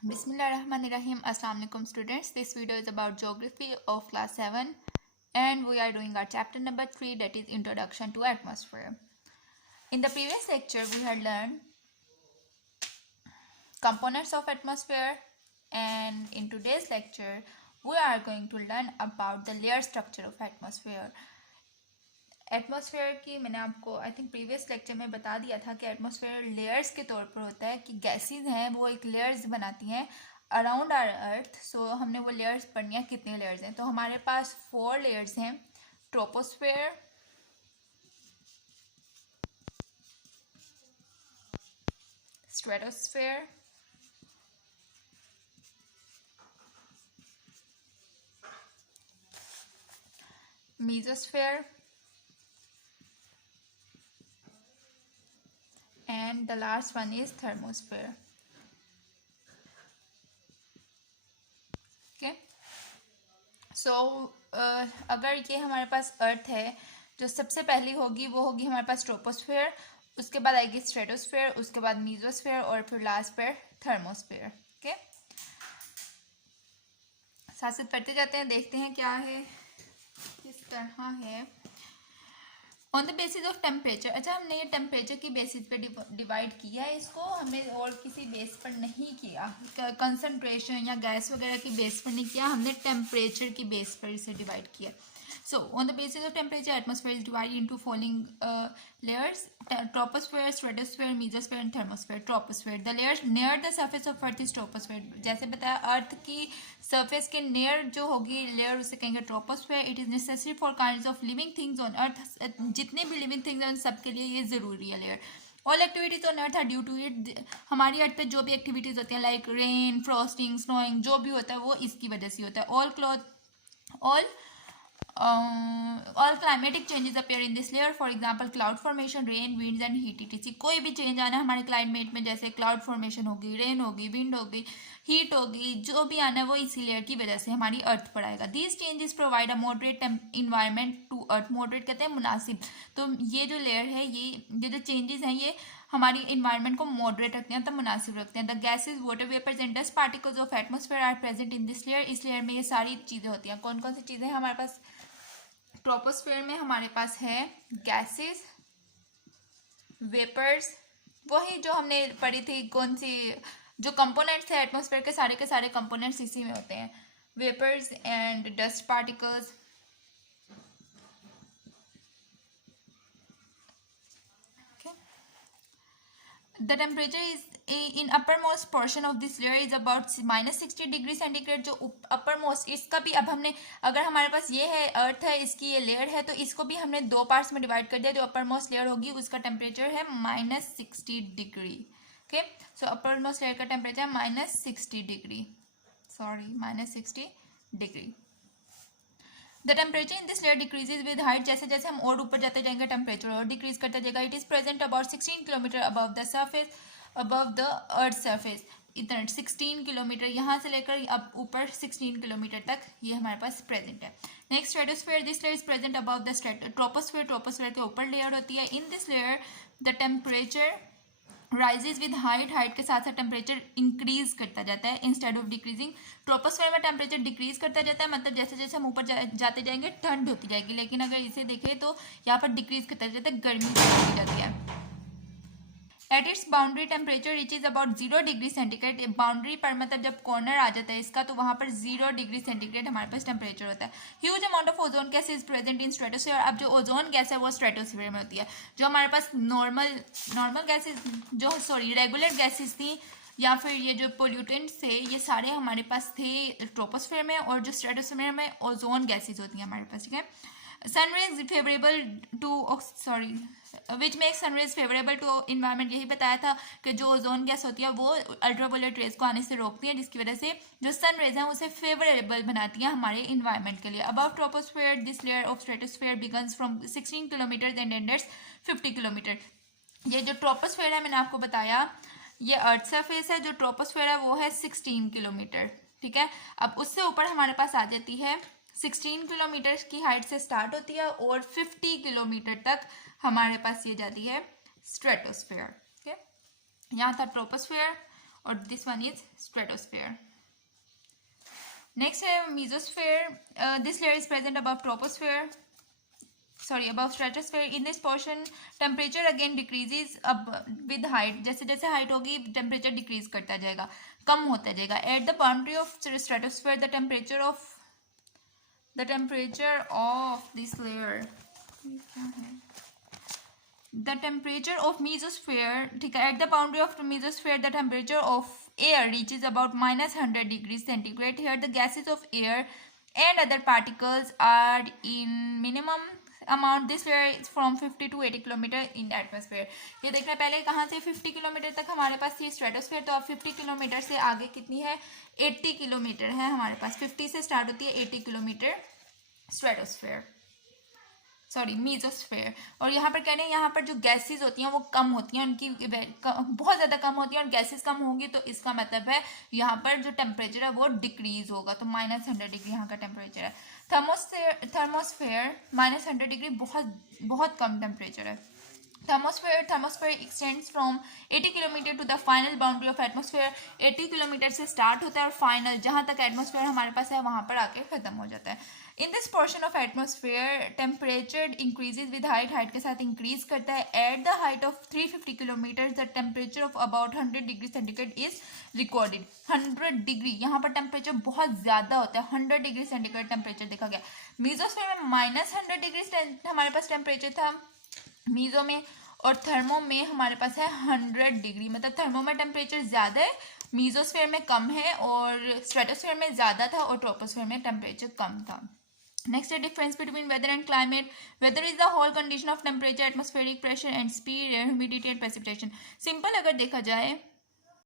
Bismillahirrahmanirrahim. Assalamu alaikum students. This video is about geography of class 7 and we are doing our chapter number 3, that is introduction to atmosphere. In the previous lecture we had learned components of atmosphere, and in today's lecture we are going to learn about the layer structure of atmosphere. Atmosphere की मैंने आपको I think previous lecture में बता दिया था कि atmosphere layers के तौर पर होता है कि गैसेस हैं वो एक लेयर्स बनाती हैं अराउंड आवर अर्थ. सो हमने वो लेयर्स पढ़नी है कितने लेयर्स हैं. तो हमारे पास 4 लेयर्स हैं: troposphere, stratosphere, mesosphere and the last one is thermosphere. Okay, so अगर ये हमारे पास अर्थ है, जो सबसे पहली होगी वो होगी हमारे पास ट्रोपोस्फेयर, उसके बाद आएगी स्ट्रेटोस्फेयर, उसके बाद मेसोस्फेयर और फिर लास्ट पर थर्मोस्फेयर. ओके, साथ साथ पढ़ते जाते हैं, देखते हैं क्या है, किस तरह है. On the basis of temperature. अच्छा, हमने ये टेम्परेचर की बेसिस पे डिवाइड किया है इसको, हमने और किसी बेस पर नहीं किया, कंसंट्रेशन या गैस वगैरह की बेस पर नहीं किया, हमने टेम्परेचर की बेस पर इसे डिवाइड किया. So on the basis of temperature atmosphere is divided into following layers: troposphere, stratosphere, mesosphere and thermosphere. Troposphere, the layers near the surface of earth is troposphere. जैसे बताया, अर्थ की सरफेस के near जो होगी layer उसे कहेंगे troposphere. It is necessary for kinds of living things on earth. जितने भी लिविंग थिंग्स हैं सबके लिए ये ज़रूरी है layer. All activities on earth are due to it. हमारी अर्थ पे जो भी एक्टिविटीज़ होती हैं लाइक रेन, फ्रॉस्टिंग, स्नोइंग, जो भी होता है वो इसकी वजह से होता है. All climatic changes appear in this layer. For example, cloud formation, rain, winds and heat etc. कोई भी चेंज आना हमारे क्लाइमेट में, जैसे क्लाउड फॉर्मेशन होगी, रेन होगी, विंड होगी, हीट होगी, जो भी आना है वो इसी लेयर की वजह से हमारी अर्थ पर आएगा. These changes provide a moderate environment to earth. moderate कहते हैं मुनासिब. तो ये जो लेयर है, ये जो चेंजेस हैं ये हमारी इन्वायरमेंट को मॉडरेट रखते हैं, तब मुनासिब रखते हैं. The gases, water vapours and dust particles of atmosphere are present in this layer. इस लेयर में ये सारी चीज़ें होती हैं. कौन कौन सी चीज़ें हैं हमारे पास? ट्रोपोस्फेयर में हमारे पास है गैसेस, वेपर्स, वही जो हमने पढ़ी थी, कौन सी जो कंपोनेंट्स थे एटमॉस्फेयर के सारे कंपोनेंट्स इसी में होते हैं. Vapours and dust particles. The temperature is in uppermost portion of this layer is about -60 degree centigrade. जो uppermost, इसका भी अब हमने, अगर हमारे पास ये है अर्थ है, इसकी ये लेयर है, तो इसको भी हमने 2 पार्ट्स में डिवाइड कर दिया. जो uppermost लेयर होगी उसका टेम्परेचर है -60 डिग्री. ओके, सो uppermost लेयर का टेम्परेचर है -60 degree, -60 degree. The temperature in this layer decreases with height. जैसे जैसे हम और ऊपर जाते जाएंगे टेम्परेचर और डिक्रीज करता जाएगा. It is present about 16 kilometre above the surface, above the earth surface. इतना 16 किलोमीटर, यहाँ से लेकर अब ऊपर 16 किलोमीटर तक ये हमारे पास प्रेजेंट है. Next, stratosphere. This layer is present above the troposphere. Troposphere के ऊपर लेयर होती है. इन this layer the temperature rises with height. Height के साथ साथ टेम्परेचर इंक्रीज करता जाता है इंस्टेड ऑफ डिक्रीजिंग. ट्रोपोस्फेयर में टेम्परेचर डिक्रीज करता जाता है, मतलब जैसे जैसे हम ऊपर जाते जाएंगे ठंड होती जाएगी. लेकिन अगर इसे देखें तो यहाँ पर डिक्रीज करता जाता है, गर्मी होती जाती है. At its boundary temperature reaches about 0 degree centigrade. Boundary पर मतलब जब कॉर्नर आ जाता है इसका, तो वहाँ पर 0 डिग्री सेंटीग्रेड हमारे पास टेम्परेचर होता है. Huge amount of ozone gas is present in stratosphere. अब जो ओजोन गैस है वो स्ट्रेटोस्फेयर में होती है. जो हमारे पास नॉर्मल गैसेज, जो रेगुलर गैसेज थी या फिर ये जो पोल्यूटेंट्स थे, ये सारे हमारे पास थे ट्रोपोस्फेयर में, और जो स्ट्रेटोस्फेयर में ओजोन गैसेज होती हैं हमारे पास. ठीक है. Sun rays favourable to which make sun rays favourable to environment. यही बताया था कि जो ओजोन गैस होती है वो अल्ट्रावायलेट रेज को आने से रोकती है, जिसकी वजह से जो सनरेज हैं उसे फेवरेबल बनाती हैं हमारे इन्वायरमेंट के लिए. Above troposphere this layer of stratosphere begins from 16 kilometre and Anders 50 kilometre. ये जो ट्रोपोस्फेयर है मैंने आपको बताया, ये अर्थ सरफेस है. जो ट्रोपोस्फेयर है वो है 16 किलोमीटर. ठीक है. अब उससे ऊपर हमारे पास आ जाती है 16 किलोमीटर की हाइट से स्टार्ट होती है और 50 किलोमीटर तक हमारे पास ये जाती है स्ट्रेटोस्फेयर. ठीक है. यहाँ था ट्रोपोस्फेयर और this one is stratosphere. Next है mesosphere. This layer is present above troposphere, above stratosphere. In this portion temperature again decreases अब with height, जैसे जैसे height होगी temperature decrease करता जाएगा, कम होता जाएगा. At the boundary of stratosphere the temperature of this layer, the temperature of mesosphere, ठीक है, at the boundary of the mesosphere the temperature of air reaches about -100 degrees centigrade. Here the gases of air and other particles are in minimum amount. This layer is from 50 to 80 kilometre in the atmosphere. ये देखना पहले कहाँ से 50 kilometre तक हमारे पास थी stratosphere, तो अब 50 किलोमीटर से आगे कितनी है 80 किलोमीटर है हमारे पास. 50 से स्टार्ट होती है 80 किलोमीटर स्ट्रेटोस्फेयर, सॉरी मीजोस्फेयर. और यहाँ पर कहने यहाँ पर जो गैसेस होती हैं वो कम होती हैं, उनकी बहुत ज़्यादा कम होती हैं, और गैसेस कम होंगी तो इसका मतलब है यहाँ पर जो टेम्परेचर है वो डिक्रीज होगा. तो -100 डिग्री यहाँ का टेम्परेचर है. थर्मोस्फेयर -100 डिग्री बहुत कम टेम्परेचर है. Thermosphere extends from 80 kilometre to the final boundary of atmosphere. 80 kilometre से स्टार्ट होता है और फाइनल जहाँ तक एटमोसफेयर हमारे पास है वहाँ पर आके खत्म हो जाता है. In this portion of atmosphere temperature increases with height के साथ इंक्रीज करता है. At the height of 350 kilometre the temperature of about 100 degree centigrade is recorded. 100 degree यहाँ पर टेम्परेचर बहुत ज़्यादा होता है. 100 डिग्री सेंटीग्रेड टेम्परेचर देखा गया. मीजोस्फेयर में -100 डिग्री हमारे पास टेम्परेचर था मीजो में, और थर्मो में हमारे पास है 100 डिग्री. मतलब थर्मो में टेम्परेचर ज़्यादा है, मीजोस्फेयर में कम है, और स्ट्रेटोस्फेयर में ज़्यादा था और ट्रोपोस्फेयर में टेम्परेचर कम था. नेक्स्ट है difference between weather and climate. Weather is the whole condition of temperature, atmospheric pressure and speed, humidity and precipitation. Simple अगर देखा जाए